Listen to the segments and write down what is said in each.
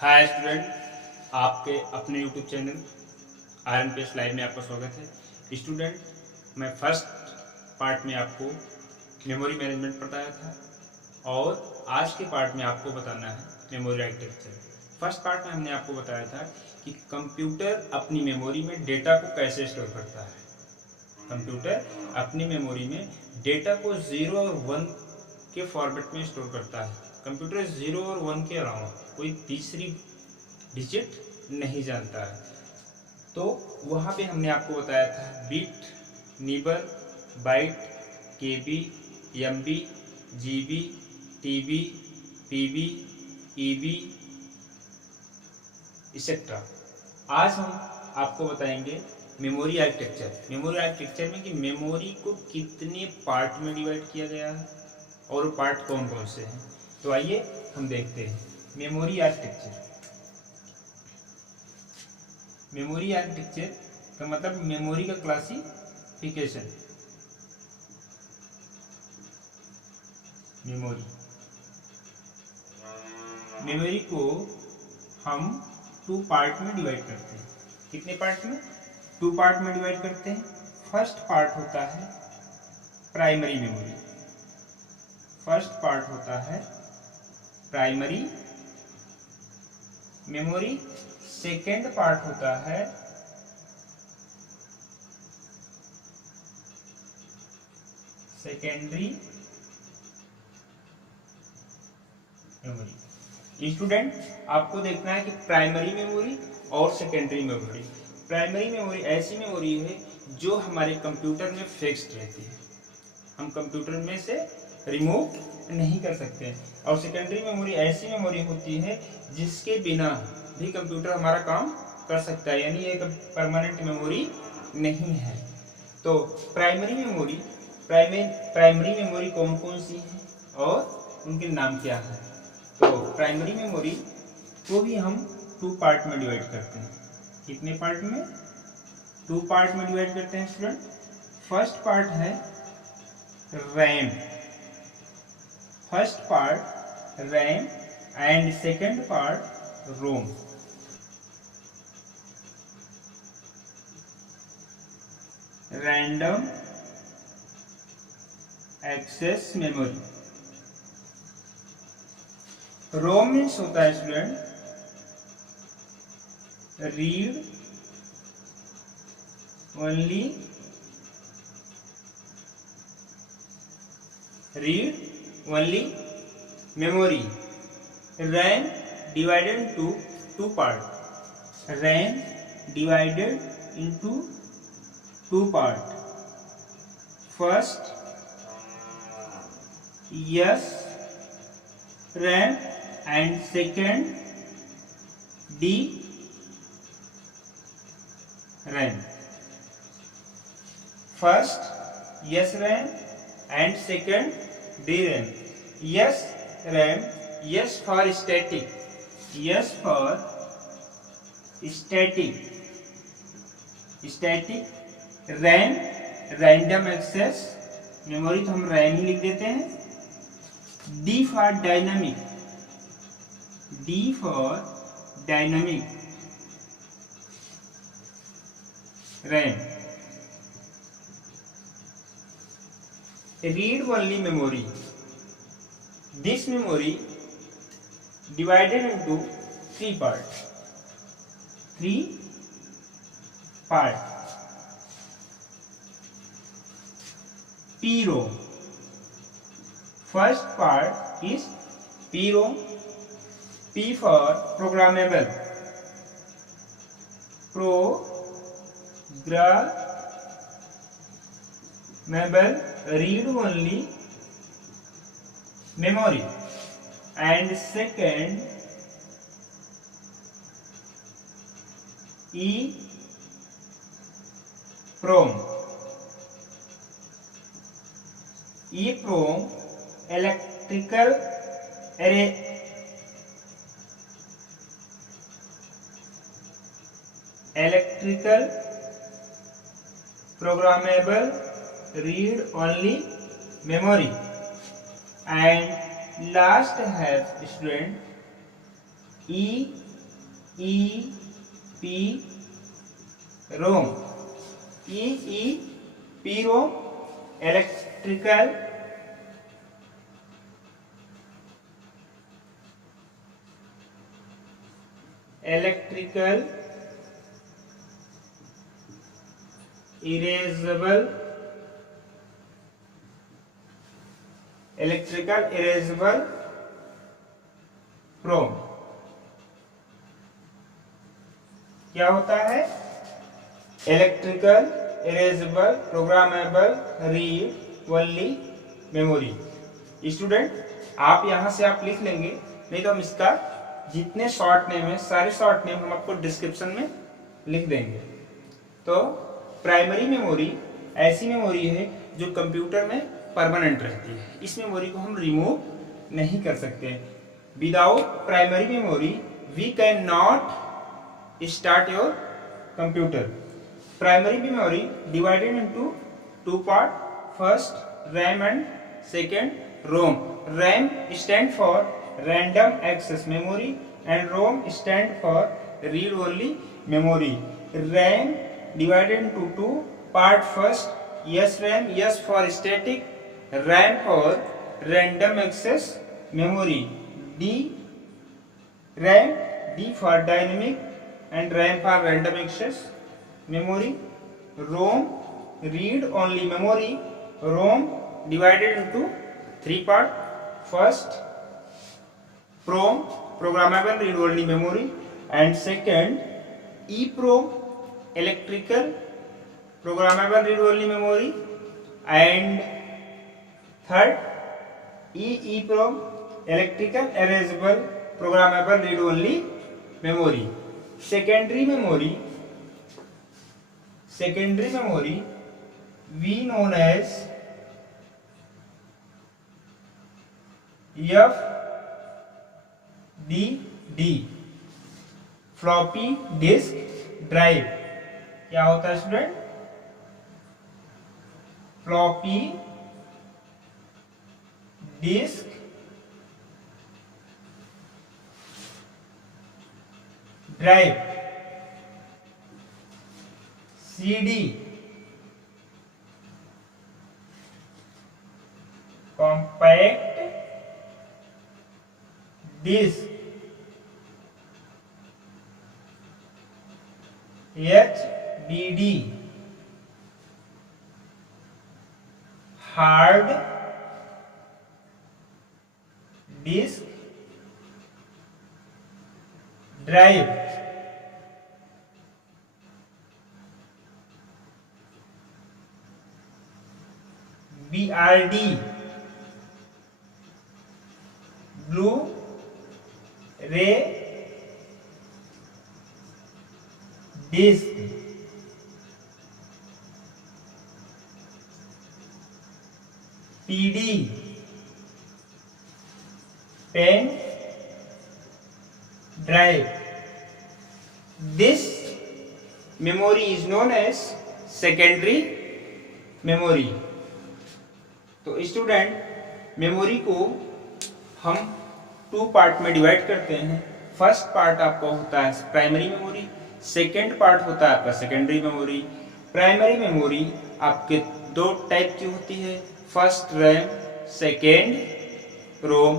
Hi student, आपके अपने YouTube channel RNPS live में आपका स्वागत है। स्टूडेंट, मैं फर्स्ट पार्ट में आपको मेमोरी मैनेजमेंट बताया था और आज के पार्ट में आपको बताना है मेमोरी आर्किटेक्चर। फर्स्ट पार्ट में हमने आपको बताया था कि कंप्यूटर अपनी मेमोरी में डेटा को कैसे स्टोर करता है। कंप्यूटर अपनी मेमोरी में डेटा को 0 और 1 के फॉर्मेट में स्टोर करता है। कंप्यूटर 0 और 1 के अलावा कोई तीसरी डिजिट नहीं जानता है। तो वहाँ पे हमने आपको बताया था bit, nibble, byte, KB, MB, GB, TB, PB, EB etcetera. आज हम आपको बताएंगे मेमोरी आर्किटेक्चर। मेमोरी आर्किटेक्चर में कि मेमोरी को कितने पार्ट में डिवाइड किया गया है और वो पार्ट कौन कौन से हैं। तो आइए हम देखते हैं मेमोरी आर्किटेक्चर। मेमोरी आर्किटेक्चर का मतलब मेमोरी का क्लासिफिकेशन। मेमोरी को हम 2 पार्ट में डिवाइड करते हैं। कितने पार्ट में? 2 पार्ट में डिवाइड करते हैं। फर्स्ट पार्ट होता है प्राइमरी मेमोरी। फर्स्ट पार्ट होता है प्राइमरी मेमोरी। सेकेंड पार्ट होता है सेकेंडरी मेमोरी। स्टूडेंट, आपको देखना है कि प्राइमरी मेमोरी और सेकेंडरी मेमोरी। प्राइमरी मेमोरी ऐसी मेमोरी है जो हमारे कंप्यूटर में फिक्स्ड रहती है, हम कंप्यूटर में से रिमूव नहीं कर सकते। और सेकेंडरी मेमोरी ऐसी मेमोरी होती है जिसके बिना भी कंप्यूटर हमारा काम कर सकता है, यानी एक परमानेंट मेमोरी नहीं है। तो प्राइमरी मेमोरी कौन कौन सी है और उनके नाम क्या है? तो प्राइमरी मेमोरी को भी हम 2 पार्ट में डिवाइड करते हैं। कितने पार्ट में? 2 पार्ट में डिवाइड करते हैं स्टूडेंट। फर्स्ट पार्ट है RAM. First part RAM and second part ROM. Random access memory. ROM means होता है student read only memory. RAM divided into 2 parts. RAM divided into 2 parts. First yes RAM and second D RAM. First yes RAM and second D RAM. Yes RAM, yes for static, yes for static। RAM random access memory, तो हम RAM ही लिख देते हैं। D for dynamic, RAM. Read only memory, this memory divided into 3 parts. PROM. First part is PROM. P for programmable. Read only memory. And second EEPROM. EEPROM electrical array, electrical programmable read only memory। and last have student EEPROM E P ROM, E P ROM electrical erasable PROM. क्या होता है? Electrical erasable programmable read only memory. Student आप यहां से आप लिख लेंगे, नहीं तो हम इसका जितने शॉर्ट नेम है सारे शॉर्ट नेम हम आपको डिस्क्रिप्शन में लिख देंगे। तो प्राइमरी मेमोरी ऐसी मेमोरी है जो कंप्यूटर में परमानेंट रहती है, इस मेमोरी को हम रिमूव नहीं कर सकते। Without primary memory we can not start your computer. Primary memory divided into two part, first RAM and second ROM. RAM stand for random access memory and ROM stand for read only memory. RAM divided into two part, first SRAM, S for static, RAM for random access memory, D RAM, D for dynamic and RAM for random access memory. ROM read only memory. ROM divided into three part, first PROM programmable read only memory and second EPROM electrical programmable read only memory and third EEPROM electrical erasable programmable read only memory. Secondary memory we known as FDD floppy disk drive। क्या होता है student? Floppy disk drive, CD compact disc, HDD hard disk drive, BRD blu ray disc, PD pen drive. This memory is known as secondary memory। तो student memory को हम two part में divide करते हैं। First part आपका होता है primary memory, second part होता है आपका सेकेंडरी मेमोरी। प्राइमरी मेमोरी आपके दो टाइप की होती है, first RAM, second ROM.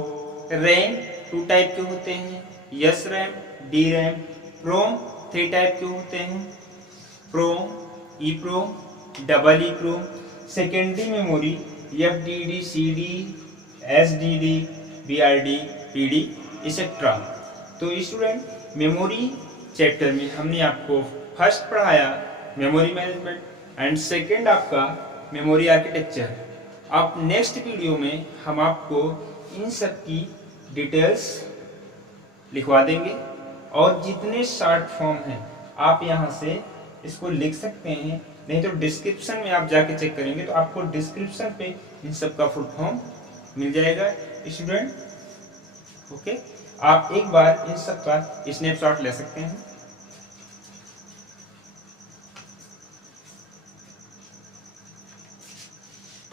RAM two type के होते हैं, S RAM, D RAM. ROM three type के होते हैं, PROM, E PROM, double E PROM. Secondary memory FDD, CD, SDD, BRD, PD etcetera. तो स्टूडेंट मेमोरी चैप्टर में हमने आपको फर्स्ट पढ़ाया मेमोरी मैनेजमेंट एंड सेकेंड आपका मेमोरी आर्किटेक्चर। अब नेक्स्ट वीडियो में हम आपको इन सब की डिटेल्स लिखवा देंगे और जितने शॉर्ट फॉर्म हैं आप यहाँ से इसको लिख सकते हैं, नहीं तो डिस्क्रिप्शन में आप जाके चेक करेंगे तो आपको डिस्क्रिप्शन पे इन सब का फुल फॉर्म मिल जाएगा स्टूडेंट। ओके, आप एक बार इन सब का स्नैपशॉट ले सकते हैं।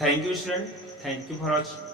Thank you student, thank you for watching.